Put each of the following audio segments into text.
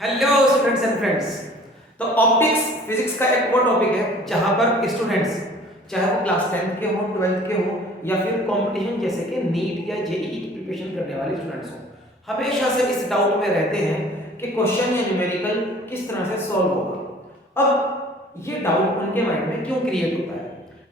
Hello students and friends. तो optics physics का एक वो टॉपिक है जहां पर स्टूडेंट्स चाहे वो क्लास 10 के हो, 12th के हो या फिर कंपटीशन जैसे कि नीट या जेईई की प्रिपरेशन करने वाले स्टूडेंट्स हो, हमेशा से इस डाउट में रहते हैं कि क्वेश्चन या न्यूमेरिकल किस तरह से सॉल्व होगा। अब ये डाउट उनके माइंड में क्यों क्रिएट होता है?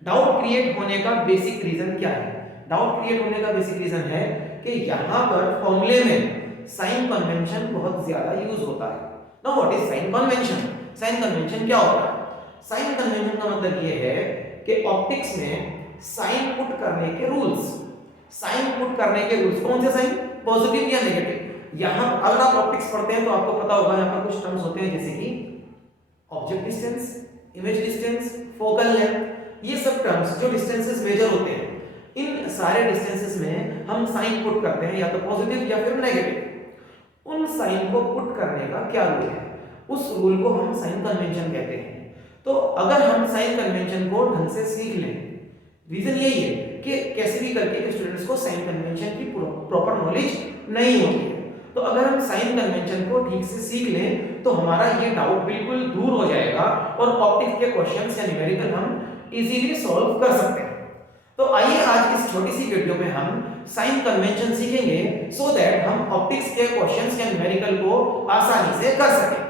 डाउट क्रिएट होने का बेसिक रीजन क्या है? डाउट क्रिएट होने का बेसिक रीजन है कि यहाँ पर फॉर्मूले में साइन कन्वेंशन बहुत ज्यादा यूज होता है। Now what is sign convention? Sign convention क्या होता है? साइन कन्वेंशन का मतलब ये है कि ऑप्टिक्स में साइन पुट करने के रूल्स, साइन पुट करने के रूल्स कौन से साइन, पॉजिटिव या नेगेटिव। यहां अगर आप ऑप्टिक्स पढ़ते हैं तो आपको पता होगा यहां पर कुछ टर्म्स होते हैं जैसे कि object distance, image distance, focal length. ये सब टर्म्स जो डिस्टेंसेस मेजर होते हैं, इन सारे डिस्टेंसेस में हम साइन पुट करते हैं या तो पॉजिटिव या फिर नेगेटिव। उन साइन को पुट करने का क्या रूल है, उस रूल को हम साइन कन्वेंशन कहते हैं। तो अगर हम साइन कन्वेंशन को ढंग से सीख लें, रीजन यही है कि कैसे भी करके स्टूडेंट्स को साइन कन्वेंशन की प्रॉपर नॉलेज नहीं होती है। तो अगर हम साइन कन्वेंशन को ठीक से सीख लें तो हमारा ये डाउट बिल्कुल दूर हो जाएगा और ऑप्टिक्स के क्वेश्चंस या न्यूमेरिकल हम इजीली सॉल्व कर सकते हैं। तो आइए आज इस छोटी सी वीडियो में हम साइन कन्वेंशन सीखेंगे सो दैट हम ऑप्टिक्स के क्वेश्चंस या न्यूमेरिकल को आसानी से कर सकें।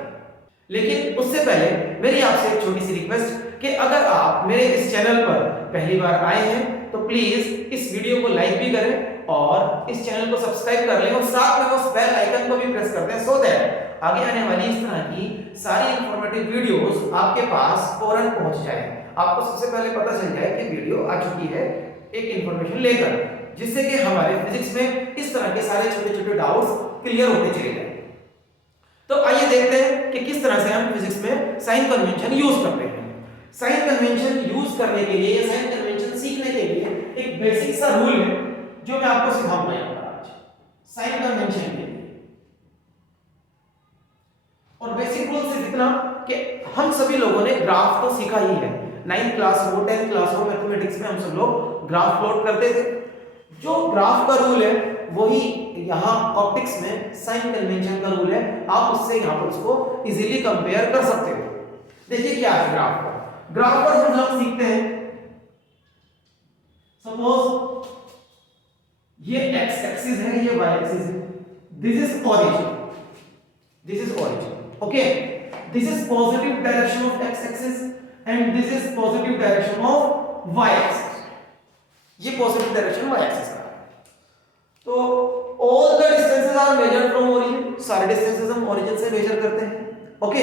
लेकिन उससे पहले मेरी आपसे एक छोटी सी रिक्वेस्ट कि अगर आप मेरे इस चैनल पर पहली बार आए हैं तो प्लीज इस वीडियो को लाइक भी करें और इस चैनल को सब्सक्राइब कर लें और साथ में उस बेल आइकन को भी प्रेस कर दें सो दैट आगे आने वाली इस तरह की सारी इंफॉर्मेटिव वीडियोस आपके पास फौरन पहुंच जाए। आपको सबसे पहले पता चल जाए कि वीडियो आ चुकी है एक इंफॉर्मेशन लेकर, जिससे कि हमारे फिजिक्स में इस तरह के सारे छोटे छोटे डाउट्स क्लियर होते चले जाए। तो आइए देखते हैं कि किस तरह से हम फिजिक्स में साइन कन्वेंशन यूज करते हैं। साइन कन्वेंशन यूज करने के लिए या साइन कन्वेंशन सीखने के लिए एक बेसिक सा रूल है जो मैं आपको सिखाऊंगा यहां पर आज साइन कन्वेंशन के लिए। और बेसिक रूल सिर्फ इतना कि हम सभी लोगों ने ग्राफ तो सीखा ही है। 9th क्लास हो, 10th क्लास हो, मैथमेटिक्स में हम सब लोग ग्राफ प्लॉट करते थे। जो ग्राफ का रूल है वही यहाँ ऑप्टिक्स में साइन कन्वेंशन का रूल है। आप उससे यहाँ पर उसको इजीली कंपेयर कर सकते हो। देखिए क्या है ग्राफ पर। ग्राफ पर हम लोग सीखते हैं, सपोज ये एक्स एक्सिस है, ये वाई एक्सिस है। This is origin, this is origin, okay. This is positive direction of X axis and this is positive direction of Y axis. ये पॉजिटिव डायरेक्शन वाई एक्सिस का है। तो all the distances are measured from origin, सारे distances हम origin से measure करते हैं, okay.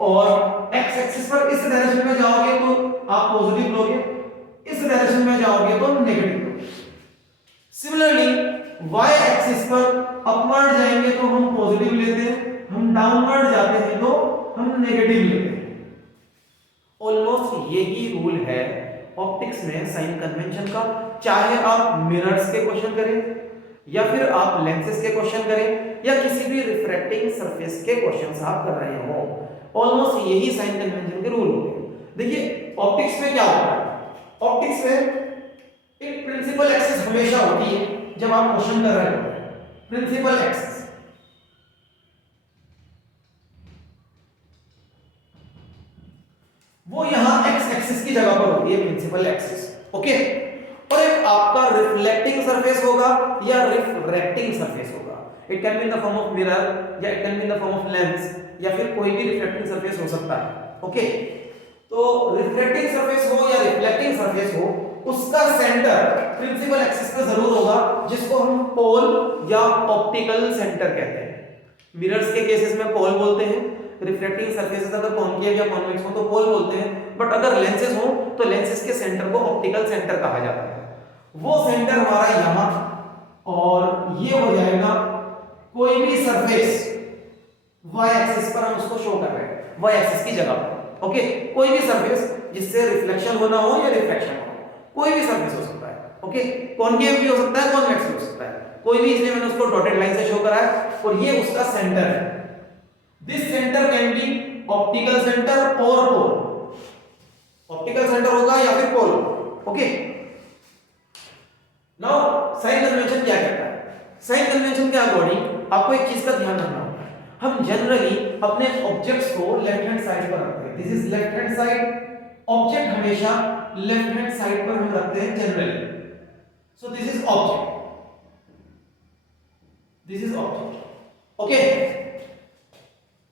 और एक्स एक्सिस पर इस डायरेक्शन में जाओगे तो आप पॉजिटिव लोगे, इस डायरेक्शन में जाओगे तो नेगेटिव लोगे। सिमिलरली वाई एक्सिस पर अपवर्ड जाएंगे तो हम पॉजिटिव लेते हैं, हम डाउनवर्ड जाते हैं तो हम नेगेटिव लेते हैं। ऑलमोस्ट यही रूल है ऑप्टिक्स में साइन कन्वेंशन का। चाहे आप मिरर्स के क्वेश्चन करें या फिर आप लेंसेज के क्वेश्चन करें या किसी भी रिफ्रैक्टिंग सरफेस के क्वेश्चंस आप कर रहे हो, ऑलमोस्ट यही साइन कन्वेंशन के रूल होते हैं। देखिए ऑप्टिक्स में क्या होता है, ऑप्टिक्स में एक प्रिंसिपल एक्सिस हमेशा होती है जब आप क्वेश्चन कर रहे होते हैं। प्रिंसिपल एक्सिस वो यहां एक्स एक्सिस की जगह पर होती है, प्रिंसिपल एक्सिस, ओके। और एक आपका रिफ्लेक्टिंग सरफेस होगा या रिफ्रैक्टिंग सरफेस होगा। It can be in the form of mirror या it can be in the form of lens या फिर कोई भी रिफ्लेक्टिंग सरफेस हो सकता है, ओके। तो रिफ्लेक्टिंग सरफेस हो या रिफ्लेक्टिंग सरफेस हो, उसका सेंटर प्रिंसिपल एक्सिस पे जरूर होगा, जिसको हम पोल या ऑप्टिकल सेंटर कहते हैं। मिरर्स के केसेस में पोल बोलते हैं, रिफ्लेक्टिंग सरफेसेस अगर कॉन्केव या कॉन्वेक्स हो तो पोल बोलते हैं, बट अगर लेंसेज हो तो लेंसेज के सेंटर को ऑप्टिकल सेंटर कहा जाता है। वो सेंटर हमारा यहां, और ये हो जाएगा कोई भी सरफेस y एक्सिस पर हम उसको शो कर रहे हैं, y एक्सिस की जगह पर, ओके। कोई भी सरफेस जिससे रिफ्लेक्शन होना हो या रिफ्रैक्शन हो, कोई भी सरफेस हो सकता है, ओके। कॉन्केव भी हो सकता है, कॉन्वेक्स भी हो सकता है, कोई भी, इसलिए मैंने उसको डॉटेड लाइन से शो करा है। और ये उसका सेंटर है। This centre can be optical centre और पोल, ऑप्टिकल सेंटर होगा या फिर पोल, ओके। नाउ साइन कन्वेंशन क्या कहता है? साइन कन्वेंशन के अकॉर्डिंग आपको एक चीज का ध्यान रखना होगा। हम जनरली अपने ऑब्जेक्ट्स को लेफ्ट हैंड साइड पर रखते हैं। This is left hand side, object हमेशा लेफ्ट हैंड साइड पर हम रखते हैं generally. So this is object, this is object. Okay,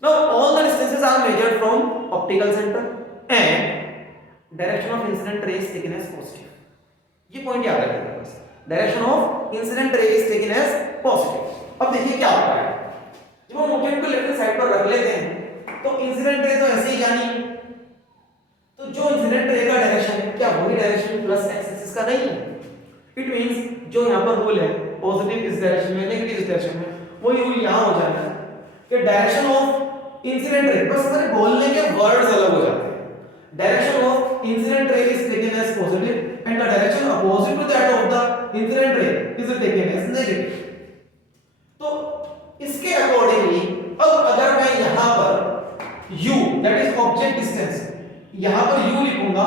now all the distances are measured from optical centre and direction of incident ray is taken as positive. ये point याद रखिएगा बस, direction of incident ray is taken as positive. अब देखिए क्या होता है, जब हम ऑब्जेक्ट को लेफ्ट साइड पर रख लेते हैं तो इंसिडेंट रे तो ऐसे ही जानी, तो जो इंसिडेंट रे का डायरेक्शन है क्या वही डायरेक्शन प्लस एक्स एक्सिस का नहीं है। इट मींस जो यहां पर रूल है पॉजिटिव इस डायरेक्शन में, नेगेटिव इस डायरेक्शन में, वही रूल यहां हो जाता है कि डायरेक्शन ऑफ इंसिडेंट रे, बस हमारे बोलने के वर्ड्स अलग हो जाते हैं। Direction of incident ray is taken as positive and the direction opposite to that of the incident ray is taken as negative. तो इसके अकॉर्डिंगली अब अगर मैं यहां पर u that is object distance यहां पर u लिखूंगा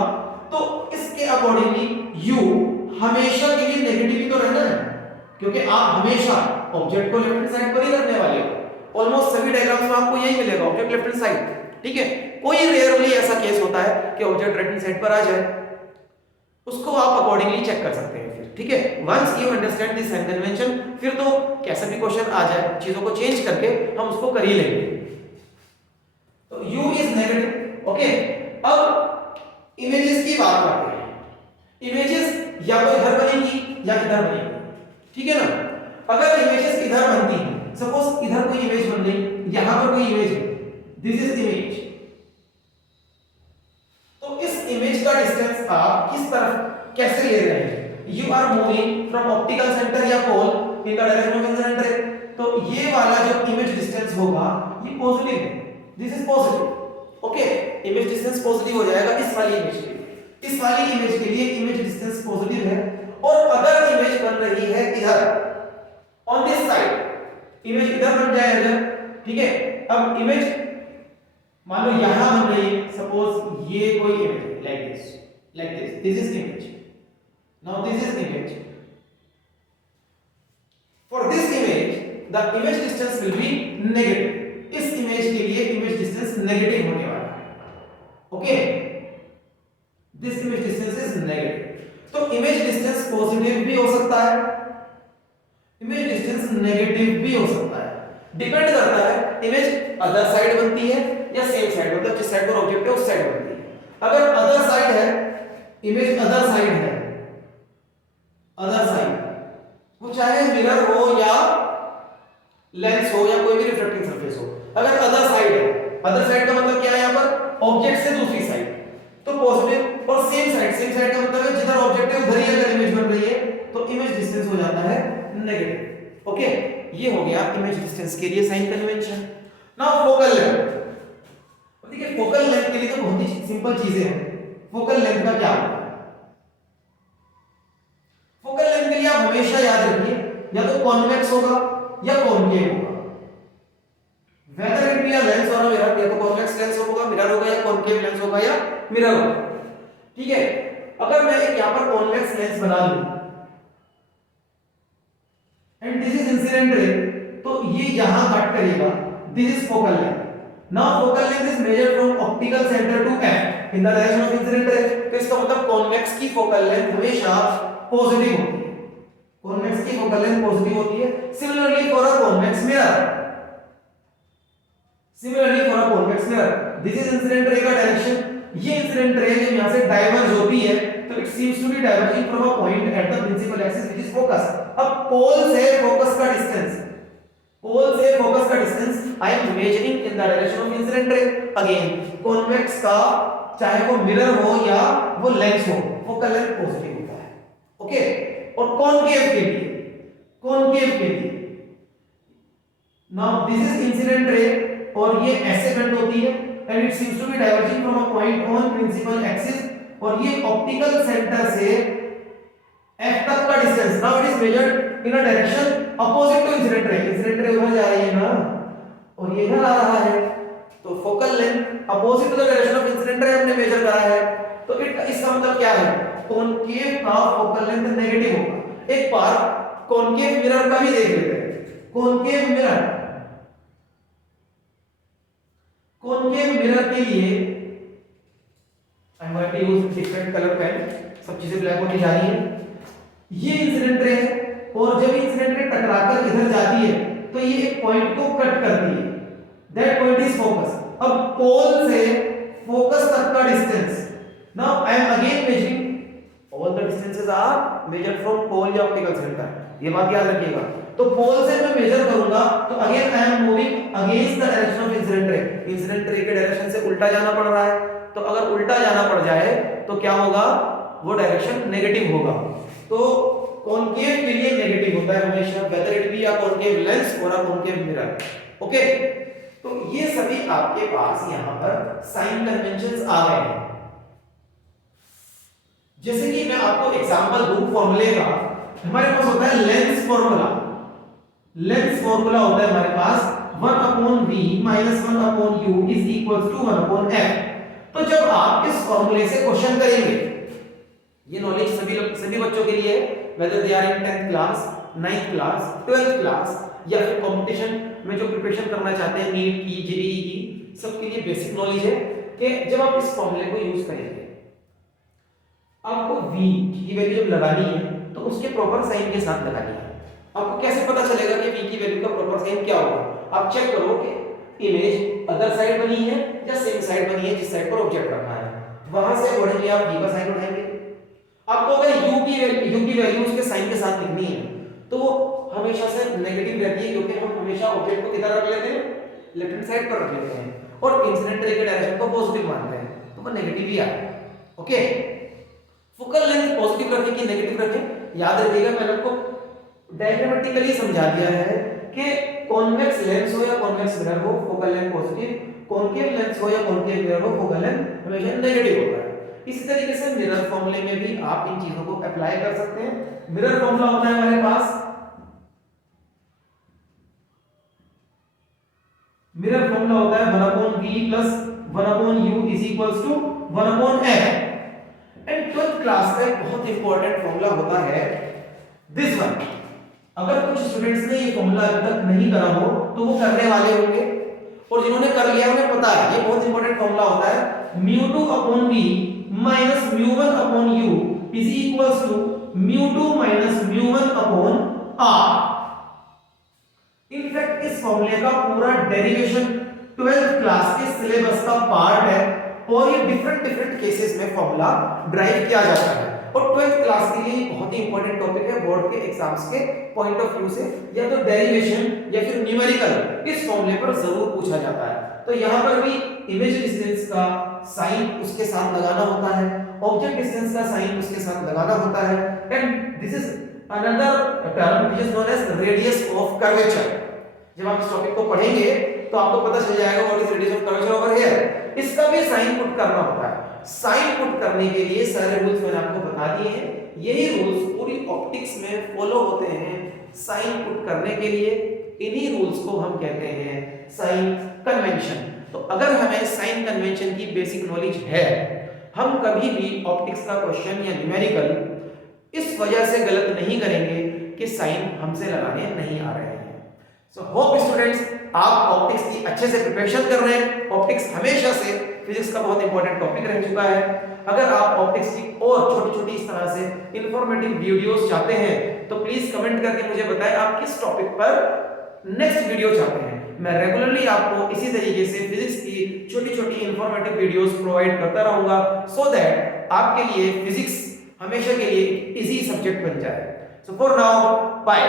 तो इसके अकॉर्डिंगली u हमेशा के लिए नेगेटिव ही तो रहना है, क्योंकि आप हमेशा ऑब्जेक्ट को लेफ्ट हैंड साइड पर ही रखने वाले हो। ऑलमोस्ट सभी डायग्राम्स में आपको यही मिलेगा, ऑब्जेक्ट लेफ्ट हैंड साइड, ठीक है। कोई रेयरली ऐसा केस होता है कि ऑब्जेक्ट राइट हैंड साइड पर आ जाए, उसको आप अकॉर्डिंगली चेक कर सकते हैं फिर, ठीक है। Once you understand this sign convention, फिर तो कैसा भी क्वेश्चन आ जाए चीजों को चेंज करके हम उसको कर ही लेंगे। तो u इज नेगेटिव, ओके। अब इमेजेस की बात करते हैं। इमेजेस या तो इधर बनेगी या इधर बनेगी, ठीक है ना। अगर इमेजेस इधर बनती हैं, सपोज इधर कोई इमेज बन गई, यहां पर कोई इमेज है, दिस इज इमेज, तो इस इमेज का डिस्टेंस आप किस तरफ कैसे ले रहे हैं? You are moving from optical centre या pole in the direction of incident ray, तो ये वाला जो इमेज डिस्टेंस होगा ये पॉजिटिव है, this is positive, okay. Image distance positive हो जाएगा इस वाली इमेज के लिए, इस वाली इमेज के लिए इमेज डिस्टेंस पॉजिटिव है। और अगर इमेज बन रही है इधर ऑन दिस साइड, इमेज इधर बन जाएगा, ठीक है। अब इमेज मान लो यहां बन रही है, सपोज ये कोई इमेज है like this is image, now this is image. For this image the image distance will be negative, इस इमेज के लिए इमेज डिस्टेंस नेगेटिव होने वाला है, okay. This image distance is negative. तो इमेज डिस्टेंस पॉजिटिव भी हो सकता है, इमेज डिस्टेंस नेगेटिव भी हो सकता है, डिपेंड करता है इमेज अदर साइड बनती है या सेम साइड, मतलब जिस साइड पर ऑब्जेक्ट है उस साइड बनती है। अगर अदर साइड है, इमेज अदर साइड है, अदर साइड, वो चाहे मिरर हो या लेंस हो या कोई भी रिफ्लेक्टिंग सरफेस हो, अगर अदर साइड है, अदर साइड का मतलब क्या है यहाँ पर? ऑब्जेक्ट से दूसरी साइड, तो पॉजिटिव। और सेम साइड का मतलब है जिधर ऑब्जेक्ट है उधर ही अगर इमेज बन रही है तो इमेज डिस्टेंस हो जाता है नेगेटिव, ओके। ये हो गया इमेज डिस्टेंस के लिए sign convention. Now focal length, देखिए फोकल लेंथ के लिए तो बहुत ही सिंपल चीजें हैं। फोकल लेंथ का क्या होता है? फोकल लेंथ के लिए आप हमेशा याद रखिए या तो कॉन्वेक्स होगा या कॉनकेव होगा, whether it be a lens और मिरर, या तो कॉन्वेक्स लेंस होगा, मिरर होगा, या कॉनकेव लेंस होगा या मिरर होगा, ठीक है। अगर मैं एक यहां पर कॉन्वेक्स लेंस बना लूं and this is incident ray, तो ये यहां कट करेगा, this is focal length. Now focal length is measured from optical centre to F in the direction of incident ray. तो इसका मतलब कॉन्वेक्स की फोकल लेंथ हमेशा पॉजिटिव होती है, कॉन्वेक्स की फोकल लेंथ पॉजिटिव होती है। Similarly for a convex mirror, similarly for a convex mirror, this is incident ray का डायरेक्शन। ये इंसिडेंट रे जब यहां से डाइवर्ज होती है तो it seems to be diverging from a point at the principal axis which is focus. अब pole से फोकस का डिस्टेंस, पोल से फोकस का distance I am measuring in the direction of incident रे। अगेन कॉन्वेक्स का चाहे वो मिरर हो या वो लेंस हो, फोकल लेंथ पॉजिटिव होता है, ओके। और कॉनकेव के लिए, कॉनकेव के लिए now this is incident ray और ये ऐसे बेंड होती है and it seems to be diverging from a point on principal axis, और ये ऑप्टिकल सेंटर से f तक का distance, now it is measured in a direction opposite to incident ray. Incident ray उधर जा रही है ना और ये इधर आ रहा है, तो focal length opposite to the direction of incident ray हमने मेजर करा है। तो इसका मतलब क्या है? कॉनकेव का फोकल लेंथ नेगेटिव होगा। एक बार कॉनकेव मिरर का भी देख लेते हैं। कॉनकेव मिरर, कॉनकेव मिरर के लिए I am going to use different colour pen, सब चीजें ब्लैक होती जा रही है। ये इंसिडेंट रे है और जब इंसिडेंट रे टकराकर इधर जाती है तो ये एक पॉइंट को कट करती है, दैट पॉइंट इज फोकस। अब पोल से फोकस तक का distance, now I am again measuring all the distances are measured from pole या ऑप्टिकल सेंटर, ये बात याद रखिएगा। तो पोल से मैं मेजर करूंगा तो again I am moving against the direction of incident ray, incident रे के डायरेक्शन से उल्टा जाना पड़ रहा है, तो अगर उल्टा जाना पड़ जाए तो क्या होगा, वो डायरेक्शन नेगेटिव होगा। तो कॉनकेव के लिए नेगेटिव होता है हमेशा, whether it be a concave lens और अ कॉनकेव मिरर। ओके, तो ये सभी आपके पास यहां पर साइन कन्वेंशंस आ गए हैं। जैसे कि मैं आपको एग्जांपल दूं फॉर्मूले का, हमारे पास होता है लेंस फॉर्मूला। लेंस फॉर्मूला होता है हमारे पास 1/v - 1/u = 1/f। तो जब आप इस फॉर्मूले से क्वेश्चन करेंगे, ये नॉलेज सभी बच्चों के लिए है, whether they are in 10th class, 9th class, 12th class या फिर कंपटीशन में जो प्रिपरेशन करना चाहते हैं नीट की, जेईई की, सबके लिए बेसिक नॉलेज है कि जब आप इस फॉर्मूले को यूज करेंगे, आपको v की वैल्यू जब लगानी है तो उसके प्रॉपर साइन के साथ लगानी है। आपको कैसे पता चलेगा कि v की वैल्यू का प्रॉपर साइन क्या होगा? आप चेक करो कि इमेज अदर साइड बनी है या सेम साइड बनी है, जिस साइड पर ऑब्जेक्ट रखा है वहां से अकॉर्डिंगली आप v का साइन उठाएंगे। आपको अगर u की वैल्यू उसके साइन के साथ लिखनी है तो हमेशा से नेगेटिव रहती है, क्योंकि हम हमेशा ऑब्जेक्ट को किधर रख लेते हैं, लेफ्ट हैंड साइड पर रख लेते हैं, और इंसिडेंट रे के डायरेक्शन को पॉजिटिव मानते हैं, तो वो नेगेटिव ही आएगा। ओके, फोकल लेंथ पॉजिटिव रखें कि नेगेटिव रखें, याद रखिएगा मैंने आपको डायग्रामेटिकली समझा दिया है कि कॉन्वेक्स लेंस हो या कॉन्वेक्स मिरर हो, focal length positive, concave lens हो या कॉनकेव मिरर हो, फोकल लेंथ हमेशा नेगेटिव होता है। इसी तरीके से मिरर फॉर्मूले में भी आप इन चीजों को अप्लाई कर सकते हैं। मिरर फॉर्मूला होता है हमारे पास, मिरर फॉर्मूला होता है 1/v + 1/u = 1/f। And 12th class का एक बहुत इंपॉर्टेंट फॉर्मूला होता है दिस वन। अगर कुछ स्टूडेंट्स ने ये फॉर्मूला अभी तक नहीं करा हो तो वो करने वाले होंगे, और जिन्होंने कर लिया उन्हें पता है ये बहुत इंपॉर्टेंट फॉर्मूला होता है μ2/v - μ1/u = μ2 - μ1/r। इनफैक्ट इस फॉर्मूले का पूरा डेरिवेशन 12th क्लास के सिलेबस का पार्ट है, और ये डिफरेंट केसेस में फॉर्मूला ड्राइव किया जाता है, और 12th क्लास के लिए बहुत ही इंपॉर्टेंट टॉपिक है बोर्ड के एग्जाम्स के पॉइंट ऑफ व्यू से, या तो डेरिवेशन या फिर न्यूमेरिकल इस फॉर्मूले पर जरूर पूछा जाता है। तो यहां पर भी इमेज डिस्टेंस का साइन उसके साथ लगाना होता है, ऑब्जेक्ट डिस्टेंस का साइन उसके साथ लगाना होता है, and this is another term which is known as radius of curvature. जब आप इस टॉपिक को पढ़ेंगे तो आपको पता चल जाएगा what is radius of curvature over here. इसका भी साइन पुट करना होता है। साइन पुट करने के लिए सारे रूल्स मैंने आपको बता दिए हैं, यही रूल्स पूरी ऑप्टिक्स में फॉलो होते हैं साइन पुट करने के लिए। इन्हीं रूल्स को हम कहते हैं साइन कन्वेंशन। तो अगर हमें साइन कन्वेंशन की बेसिक नॉलेज है, हम कभी भी ऑप्टिक्स का क्वेश्चन या न्यूमेरिकल इस वजह से गलत नहीं करेंगे कि साइन हमसे लगाने नहीं आ रहे हैं। सो होप स्टूडेंट्स आप ऑप्टिक्स की अच्छे से प्रिपरेशन कर रहे हैं। ऑप्टिक्स हमेशा से फिजिक्स का बहुत इंपॉर्टेंट टॉपिक रह चुका है। अगर आप ऑप्टिक्स की और छोटी-छोटी इस तरह से इंफॉर्मेटिव वीडियोस चाहते हैं तो प्लीज कमेंट करके मुझे बताएं आप किस टॉपिक पर नेक्स्ट वीडियो चाहते हैं। मैं रेगुलरली आपको इसी तरीके से फिजिक्स की छोटी-छोटी इंफॉर्मेटिव वीडियोस प्रोवाइड करता रहूंगा, सो दैट आपके लिए फिजिक्स हमेशा के लिए इजी सब्जेक्ट बन जाए। So for now bye.